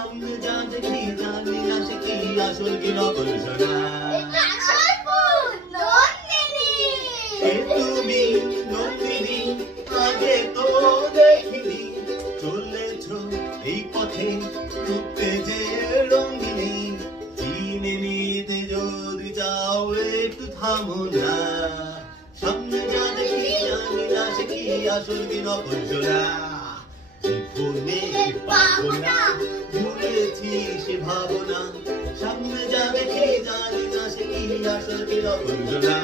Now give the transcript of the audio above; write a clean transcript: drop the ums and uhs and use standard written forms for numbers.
সামনে যা দেখি জানি না সে কি আসল কি নকল সোনা। তুমি নন্দিনী আগে তো দেখিনি, চলেছ এই পথে রূপে যে রঙিনী, চিনে নিতে যদি চাও একটু থামো না। সামনে যা দেখি জানি না সে কি আসল কি নকল সোনা। জীবনে পাবো না ভুলেছি সে ভাবনা, সামনে যা দেখি জানি না সে কি আসল কি নকল সোনা।